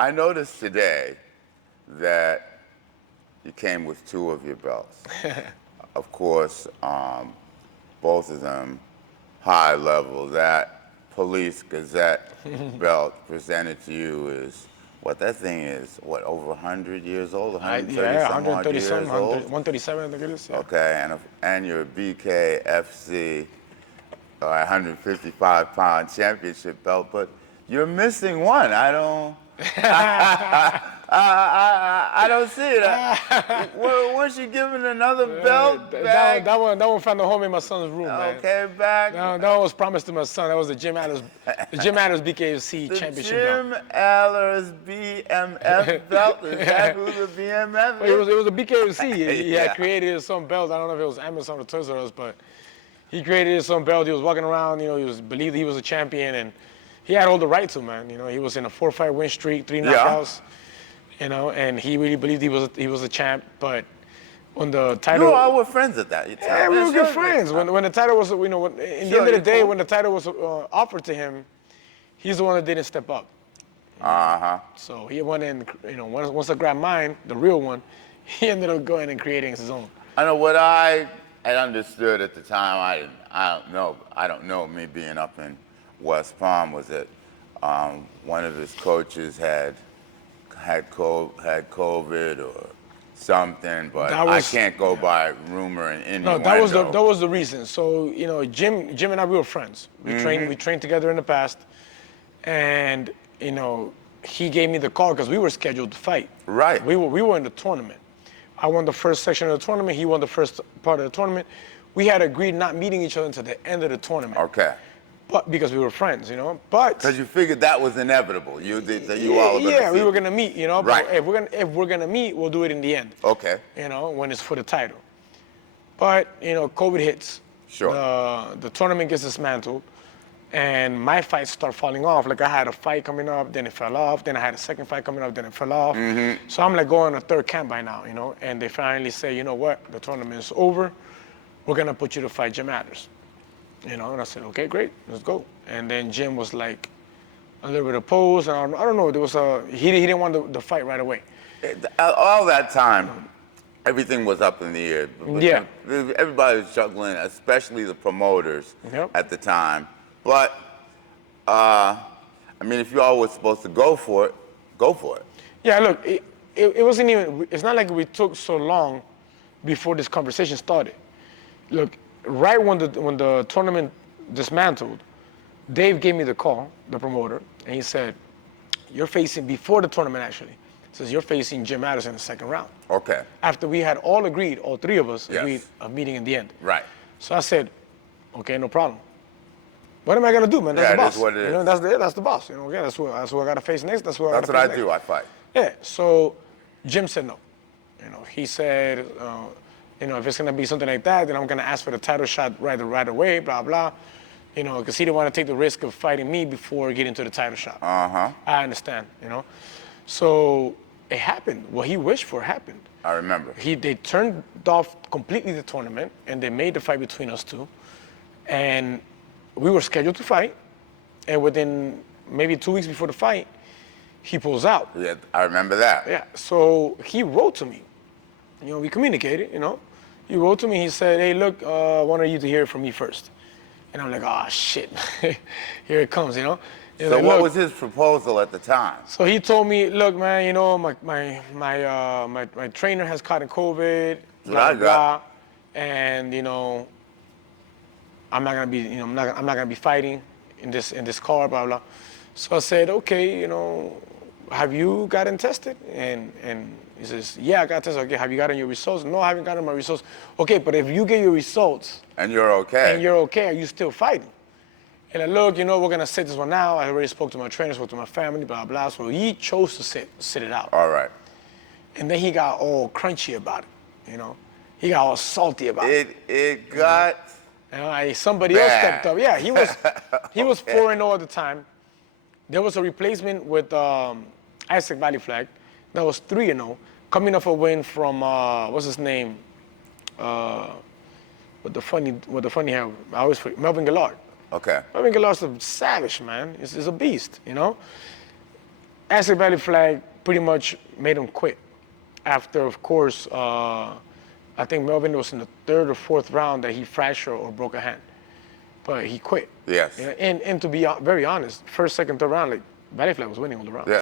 I noticed today that you came with two of your belts. Of course, both of them high level. That Police Gazette belt presented to you is what that thing is. What, over 100 years old? 130 Yeah, some odd 130 years some, old? 137, I think it is. Yeah. Okay, and your BKFC 155-pound championship belt, but you're missing one. I don't see it. Weren't you given another belt back? That one found a home in my son's room, man. Okay, back. That one was promised to my son. That was the Jim Adams BKFC The championship belt. Jim Aller's BMF belt. Is that who the BMF Well, is? it was a BKFC. He Yeah. had created some belt. I don't know if it was Amazon or Toys R Us, but he created some belt. He was walking around, he believed he was a champion, and he had all the right to, man. He was in a 4-fight win streak, 3 knockouts, and he really believed he was a champ. But when the title, You all were friends at that. yeah, we were good friends. When the title was, in the end of the day, when the title was offered to him, he's the one that didn't step up. So he went in, once I grabbed mine, the real one, he ended up going and creating his own. I know what I understood at the time. I don't know. Me being up in West Palm, was that one of his coaches had COVID or something, but I can't go by rumor and innuendo. No, that was the reason. So Jim and I, we were friends. We trained together in the past, and he gave me the call because we were scheduled to fight. Right. We were in the tournament. I won the first section of the tournament. He won the first part of the tournament. We had agreed not meeting each other until the end of the tournament. Okay. But because we were friends, But because you figured that was inevitable. All of us. Yeah, we were gonna meet, Right. But if we're gonna meet, we'll do it in the end. Okay. When it's for the title. But COVID hits. Sure. The tournament gets dismantled, and my fights start falling off. Like I had a fight coming up, then it fell off. Then I had a second fight coming up, then it fell off. So I'm like going a third camp by now, And they finally say, you know what? The tournament is over. We're gonna put you to fight Jim Adams. And I said, okay, great, let's go. And then Jim was like a little bit opposed, and I don't know. There was he didn't want the fight right away. All that time, everything was up in the air. Yeah. Everybody was juggling, especially the promoters Yep. at the time. But if you all were supposed to go for it, go for it. Yeah, look, it wasn't even. It's not like we took so long before this conversation started. Look, right when the tournament dismantled, Dave gave me the call, the promoter, and he said, "You're facing before the tournament actually." Says you're facing Jim Adams in the second round. Okay. After we had all agreed, all three of us Yes. agreed of meeting in the end. Right. So I said, "Okay, no problem. What am I gonna do, man? That's Yeah, the boss. it is what it is. That's the boss. Okay, that's who I gotta face next. That's what I do. I fight. Yeah. So Jim said no. He said, if it's gonna be something like that, then I'm gonna ask for the title shot right away. Blah blah. Because he didn't want to take the risk of fighting me before getting to the title shot. I understand. So it happened. What he wished for happened. I remember. They turned off completely the tournament, and they made the fight between us two. And we were scheduled to fight, and within maybe 2 weeks before the fight, he pulls out. Yeah, I remember that. Yeah, so he wrote to me. We communicated, He wrote to me, he said, hey, look, I wanted you to hear it from me first. And I'm like, oh, shit, here it comes, So what was his proposal at the time? So he told me, look, man, my trainer has caught in COVID, blah, blah, and, I'm not gonna be, I'm not gonna be fighting in this card, blah blah. So I said, okay, have you gotten tested? And he says, yeah, I got tested. Okay, have you gotten your results? No, I haven't gotten my results. Okay, but if you get your results and you're okay, are you still fighting? And I look, we're gonna sit this one out. I already spoke to my trainer, spoke to my family, blah blah. So he chose to sit it out. All right. And then he got all crunchy about it. He got all salty about it. It got. Somebody else stepped up. Yeah, he was 4-0 at the time. There was a replacement with Isaac Valley Flag that was 3-0, coming off a win from what's his name? With the funny hair, I always forget, Melvin Gillard. Okay. Melvin Gillard's a savage, man. He's a beast, acid belly flag pretty much made him quit. After, of course, I think Melvin was in the 3rd or 4th round that he fractured or broke a hand. But he quit. Yes. And to be very honest, 1st, 2nd, 3rd round, like, belly flag was winning all the rounds. Yeah.